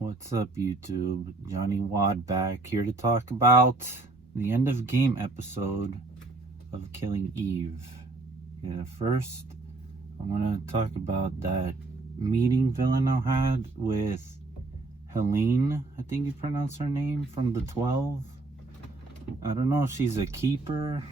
What's up, YouTube? Johnny Wad back here to talk about the end of game episode of Killing Eve. First, I want to talk about that meeting Villanelle had with Helene, I think you pronounce her name, from the 12. I don't know if she's a keeper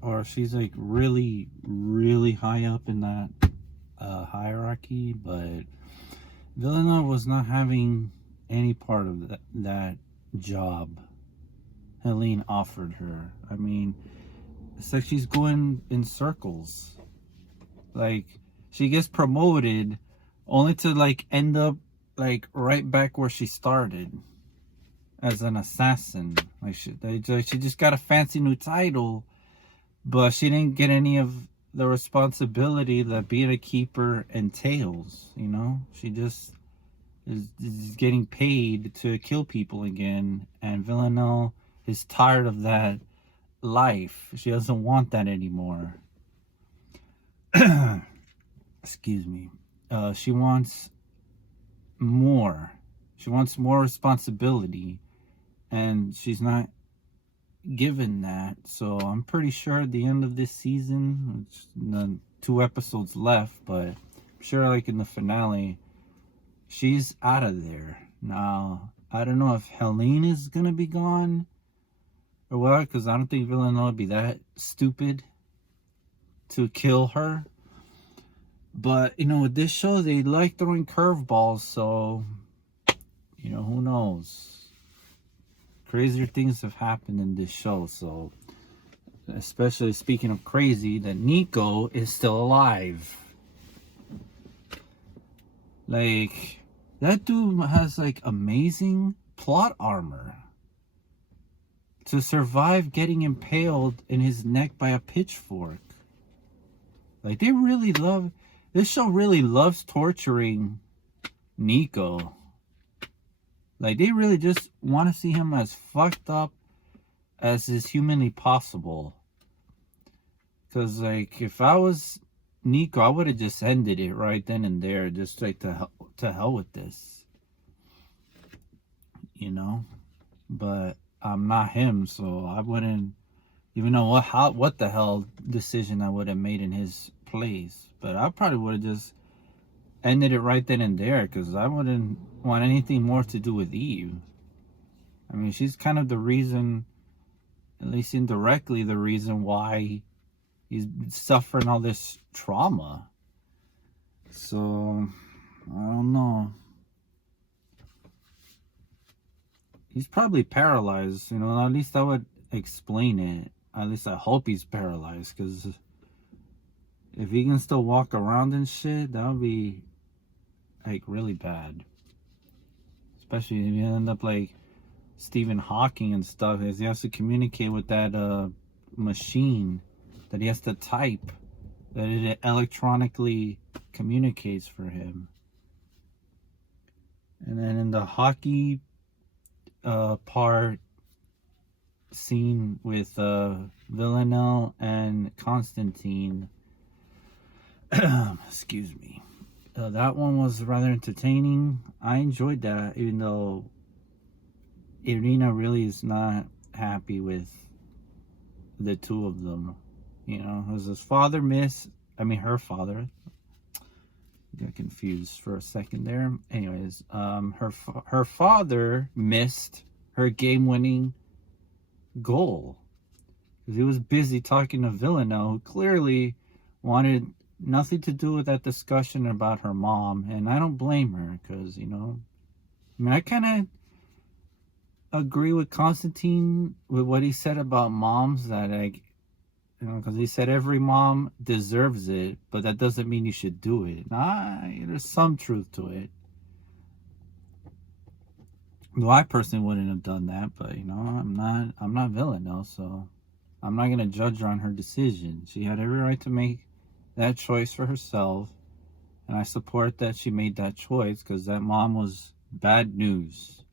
or if she's like really, really high up in that hierarchy, but Villanelle was not having any part of that job Helene offered her. I mean, it's like she's going in circles. Like, she gets promoted only to like end up like right back where she started as an assassin. Like she just got a fancy new title, but she didn't get any of the responsibility that being a keeper entails. She just is getting paid to kill people again, and Villanelle is tired of that life. She doesn't want that anymore. Excuse me. She wants more. She wants more responsibility, and she's not given that. So I'm pretty sure at the end of this season, which the 2 episodes left, but I'm sure like in the finale, she's out of there. Now, I don't know if Helene is going to be gone or what, because I don't think Villanelle would be that stupid to kill her. But, with this show, they like throwing curveballs, so, who knows? Crazier things have happened in this show, so, especially speaking of crazy, that Nico is still alive. Like, that dude has like amazing plot armor to survive getting impaled in his neck by a pitchfork. Like, this show really loves torturing Nico. Like, they really just want to see him as fucked up as is humanly possible. Because, like, if I was Nico, I would have just ended it right then and there, just like to hell with this, But I'm not him, so I wouldn't even know what the hell decision I would have made in his place. But I probably would have just ended it right then and there, because I wouldn't want anything more to do with Eve. I mean, she's kind of the reason, at least indirectly, the reason why he's suffering all this trauma. So, I don't know. He's probably paralyzed, at least that would explain it. At least I hope he's paralyzed, because if he can still walk around and shit, that would be, like, really bad. Especially if you end up like Stephen Hawking and stuff, as he has to communicate with that machine that he has to type, that it electronically communicates for him. And then in the hockey part scene with Villanelle and Constantine, excuse me, that one was rather entertaining. I enjoyed that, even though Irina really is not happy with the two of them. Because his father her father, got confused for a second there. Anyways, her father missed her game-winning goal because he was busy talking to Villanelle, who clearly wanted nothing to do with that discussion about her mom. And I don't blame her, because I kind of agree with Constantine with what he said about moms, that because he said every mom deserves it, but that doesn't mean you should do it. There's some truth to it. Well, I personally wouldn't have done that, but I'm not Villanelle, so I'm not gonna judge her on her decision. She had every right to make that choice for herself, and I support that she made that choice, because that mom was bad news,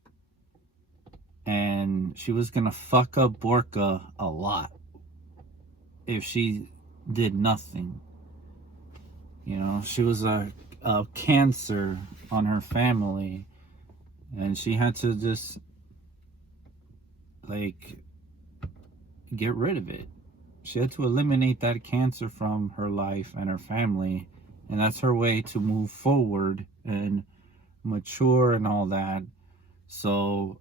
and she was gonna fuck up Borka a lot if she did nothing. She was a cancer on her family, and she had to just like get rid of it. She had to eliminate that cancer from her life and her family, and that's her way to move forward and mature and all that. So,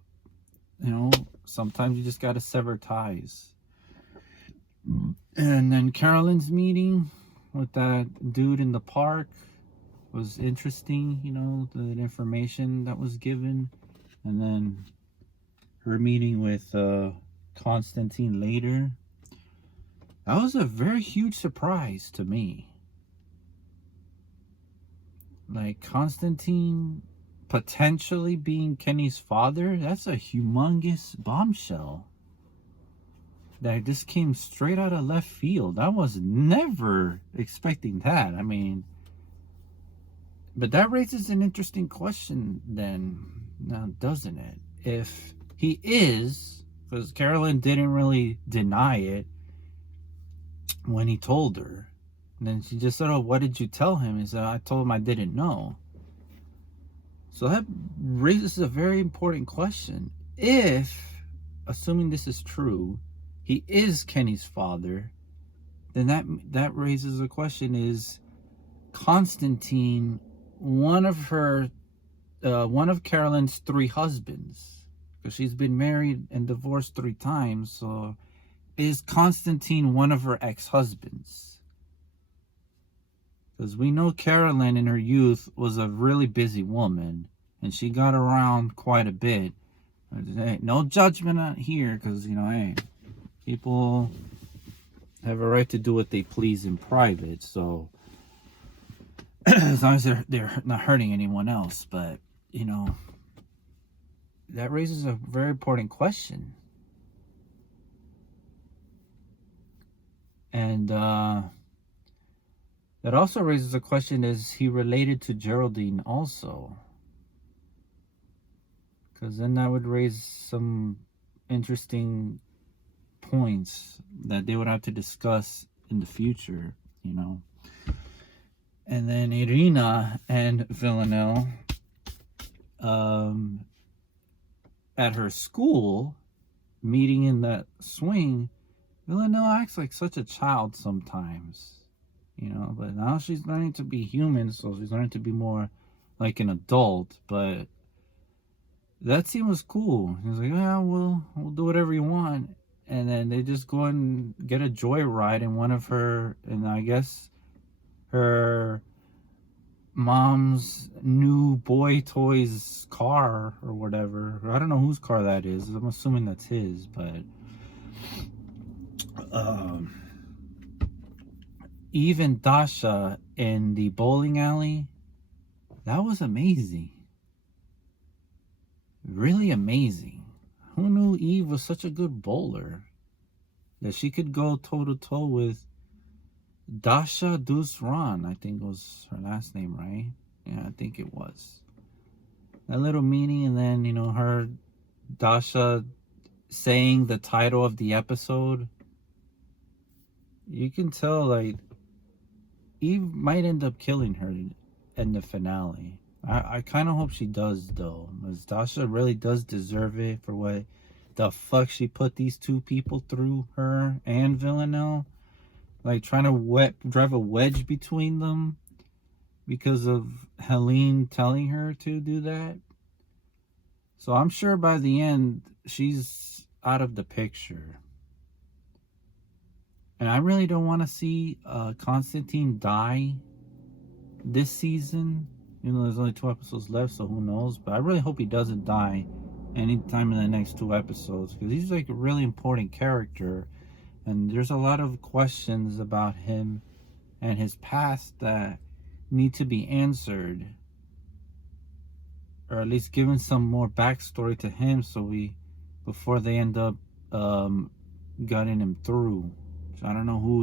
sometimes you just gotta sever ties. And then Carolyn's meeting with that dude in the park was interesting, the information that was given. And then her meeting with Constantine later. That was a very huge surprise to me. Like, Constantine potentially being Kenny's father, that's a humongous bombshell. That just came straight out of left field. I was never expecting that. I mean, but that raises an interesting question then, now doesn't it? If he is, because Carolyn didn't really deny it when he told her. And then she just said, "Oh, what did you tell him?" He said, "I told him I didn't know." So that raises a very important question. If, assuming this is true, he is Kenny's father, then that raises a question: is Constantine one of Carolyn's 3 husbands? Because she's been married and divorced 3 times. So is Constantine one of her ex-husbands? Because we know Carolyn in her youth was a really busy woman, and she got around quite a bit. Hey, no judgment out here, because, hey, people have a right to do what they please in private, so as long as they're not hurting anyone else. But, that raises a very important question. And that also raises a question: is he related to Geraldine also? Because then that would raise some interesting points that they would have to discuss in the future, And then Irina and Villanelle, at her school, meeting in that swing, Villanelle acts like such a child sometimes, but now she's learning to be human, so she's learning to be more like an adult. But that scene was cool. He was like, "Yeah, we'll do whatever you want." And then they just go and get a joyride in one of her, and I guess her mom's new boy toys car or whatever. I don't know whose car that is. I'm assuming that's his, but even Dasha in the bowling alley, that was amazing. Really amazing. Who knew Eve was such a good bowler? That she could go toe to toe with Dasha Dusran, I think was her last name, right? Yeah, I think it was. That little meeting, and then, her, Dasha, saying the title of the episode. You can tell, like, Eve might end up killing her in the finale. I kind of hope she does, though, because Dasha really does deserve it for what the fuck she put these 2 people through, her and Villanelle. Like, trying to drive a wedge between them because of Helene telling her to do that. So I'm sure by the end, she's out of the picture. And I really don't want to see Constantine die this season. There's only 2 episodes left, so who knows. But I really hope he doesn't die anytime in the next 2 episodes, because he's like a really important character. And there's a lot of questions about him and his past that need to be answered, or at least given some more backstory to him, before they end up gutting him through. So I don't know who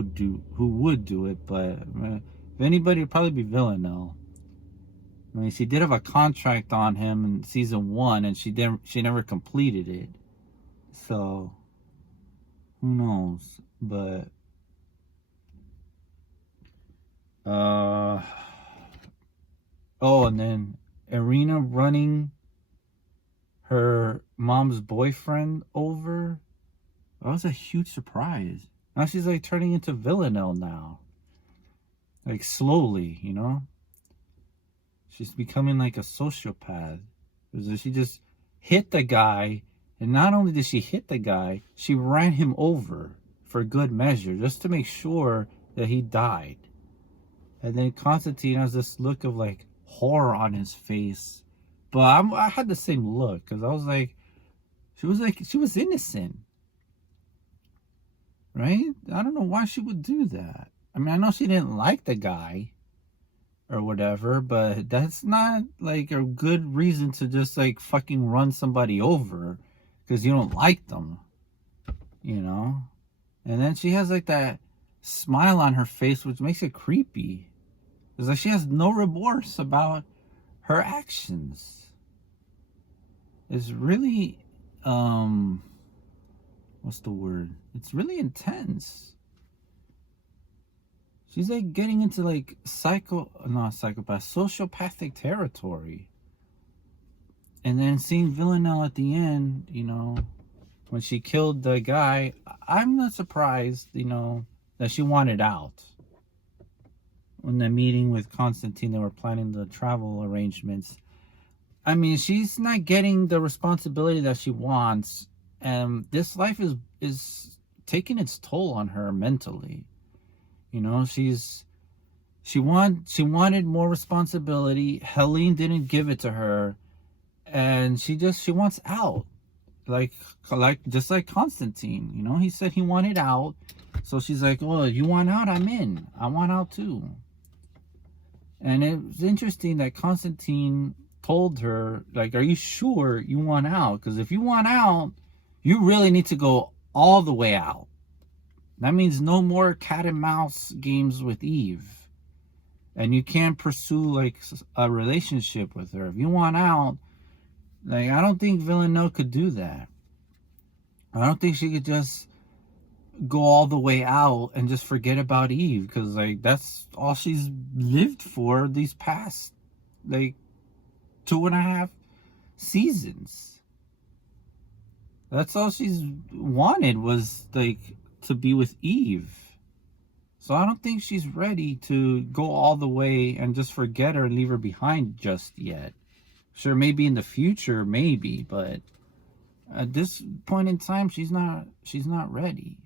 would do it, but if anybody, it'd probably be Villanelle. I mean, she did have a contract on him in season 1, and she never completed it. So who knows? But and then Irina running her mom's boyfriend over. That was a huge surprise. Now she's like turning into Villanelle now. Like slowly, you know? She's becoming like a sociopath. Because she just hit the guy, and not only did she hit the guy, she ran him over for good measure, just to make sure that he died. And then Constantine has this look of like horror on his face. But I had the same look, because I was like, she was innocent. Right? I don't know why she would do that. I mean, I know she didn't like the guy or whatever, but that's not like a good reason to just like fucking run somebody over because you don't like them, you know? And then she has like that smile on her face, which makes it creepy. It's like she has no remorse about her actions. It's really, what's the word? It's really intense. She's like getting into like sociopathic territory. And then seeing Villanelle at the end, you know, when she killed the guy, I'm not surprised, you know, that she wanted out. When the meeting with Constantine, they were planning the travel arrangements. I mean, she's not getting the responsibility that she wants, and this life is taking its toll on her mentally. You know, she wanted more responsibility. Helene didn't give it to her, and she wants out. Like just like Constantine, you know, he said he wanted out. So she's like, "Oh, you want out? I'm in. I want out too." And it was interesting that Constantine told her, like, "Are you sure you want out? Because if you want out, you really need to go all the way out. That means no more cat and mouse games with Eve. And you can't pursue, like, a relationship with her. If you want out, like, I don't think Villanelle could do that. I don't think she could just go all the way out and just forget about Eve, because like that's all she's lived for these past like 2.5 seasons. That's all she's wanted, was like to be with Eve. So I don't think she's ready to go all the way and just forget her and leave her behind just yet. Sure, maybe in the future, maybe, but at this point in time, she's not ready.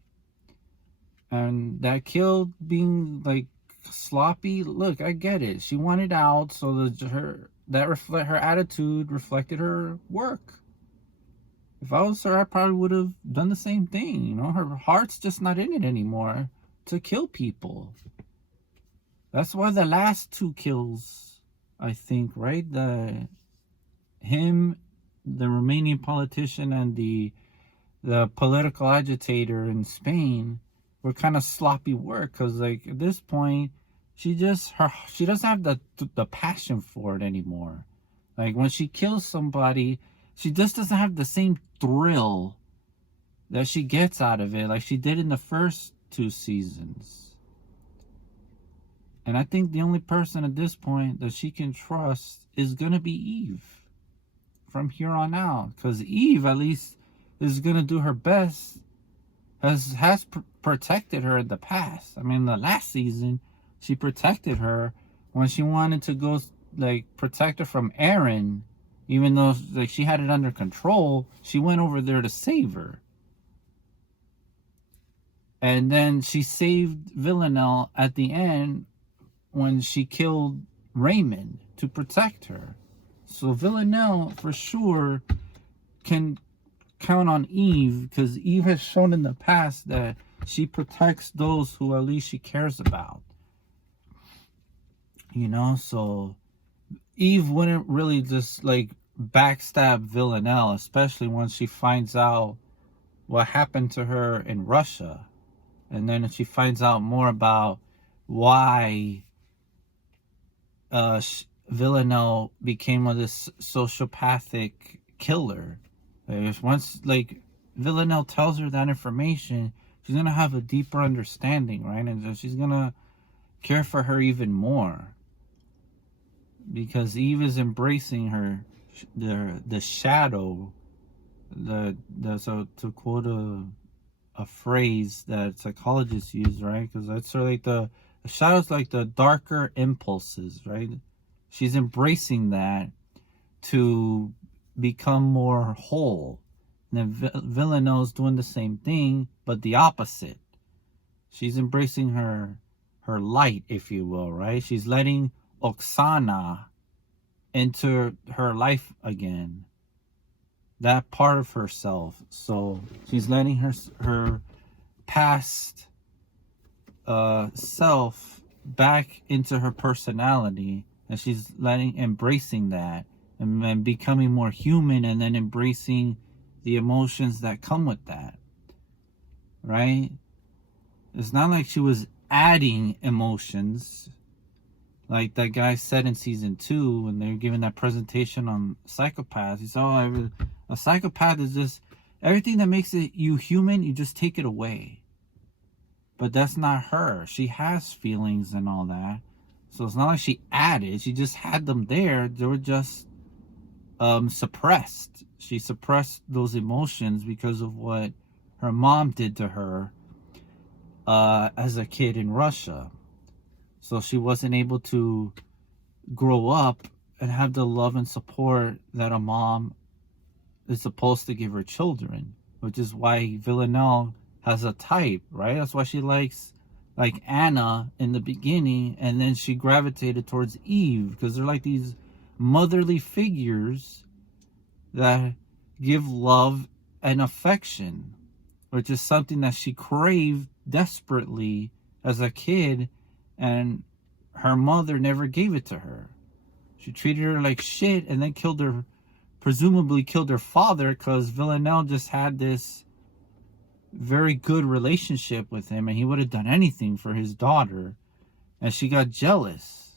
And that kill being like sloppy, look, I get it. She wanted out, so her attitude reflected her work. If I was her, I probably would have done the same thing. You know, her heart's just not in it anymore to kill people. That's why the last 2 kills, I think, right? The Romanian politician, and the political agitator in Spain were kind of sloppy work, because like at this point she doesn't have the passion for it anymore. Like when she kills somebody, she just doesn't have the same thrill that she gets out of it like she did in the first 2 seasons. And I think the only person at this point that she can trust is gonna be Eve from here on out, because Eve at least is gonna do her best, has protected her in the past. I mean, the last season, she protected her when she wanted to go, like, protect her from Aaron, even though like she had it under control. She went over there to save her. And then she saved Villanelle at the end when she killed Raymond to protect her. So Villanelle, for sure, can count on Eve, because Eve has shown in the past that she protects those who at least she cares about. You know, so Eve wouldn't really just like backstab Villanelle, especially once she finds out what happened to her in Russia. And then she finds out more about why Villanelle became this sociopathic killer. Once like Villanelle tells her that information, she's gonna have a deeper understanding, right? And so she's gonna care for her even more, because Eve is embracing her. the shadow, so to quote a phrase that psychologists use, right? Because that's sort of like the shadow's like the darker impulses, right? She's embracing that to become more whole. And then Villanelle's doing the same thing, but the opposite. She's embracing her light, if you will, right? She's letting Oksana into her life again, that part of herself. So she's letting her past self back into her personality, and she's embracing that, and becoming more human, and then embracing the emotions that come with that, right? It's not like she was adding emotions like that guy said in season 2 when they were giving that presentation on psychopaths. He said, a psychopath is just everything that makes you human, you just take it away. But that's not her. She has feelings and all that. So it's not like she added. She just had them there. They were just suppressed. She suppressed those emotions because of what her mom did to her as a kid in Russia. So she wasn't able to grow up and have the love and support that a mom is supposed to give her children, which is why Villanelle has a type, right? That's why she likes like Anna in the beginning, and then she gravitated towards Eve, because they're like these motherly figures that give love and affection, which is something that she craved desperately as a kid, and her mother never gave it to her. She treated her like shit, and then presumably killed her father, because Villanelle just had this very good relationship with him, and he would have done anything for his daughter, and she got jealous,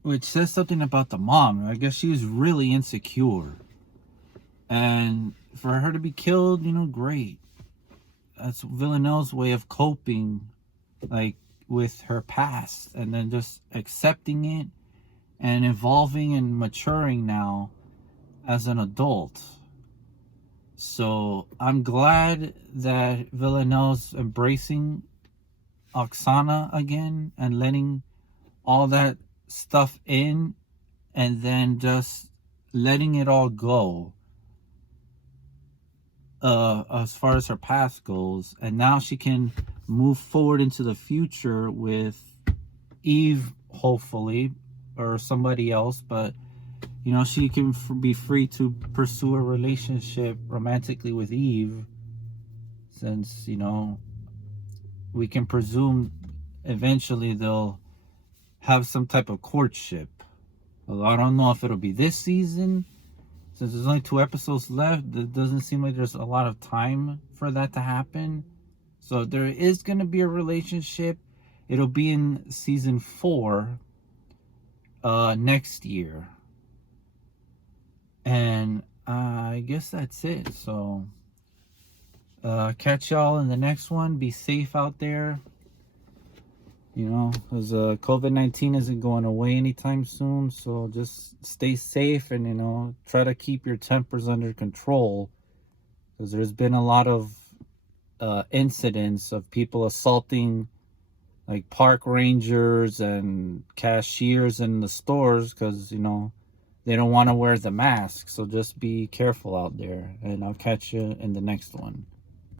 which says something about the mom. I guess she was really insecure, and for her to be killed, great. That's Villanelle's way of coping, like, with her past, and then just accepting it and evolving and maturing now as an adult. So I'm glad that Villanelle's embracing Oksana again and letting all that stuff in, and then just letting it all go as far as her past goes. And now she can move forward into the future with Eve, hopefully, or somebody else, but she can be free to pursue a relationship romantically with Eve, since we can presume eventually they'll have some type of courtship. Although I don't know if it'll be this season, since there's only 2 episodes left. It doesn't seem like there's a lot of time for that to happen. So if there is going to be a relationship, it'll be in season 4 next year. And I guess that's it. So catch y'all in the next one. Be safe out there. Because COVID-19 isn't going away anytime soon. So just stay safe, and, try to keep your tempers under control. Because there's been a lot of incidents of people assaulting like park rangers and cashiers in the stores because, they don't want to wear the mask. So just be careful out there, and I'll catch you in the next one.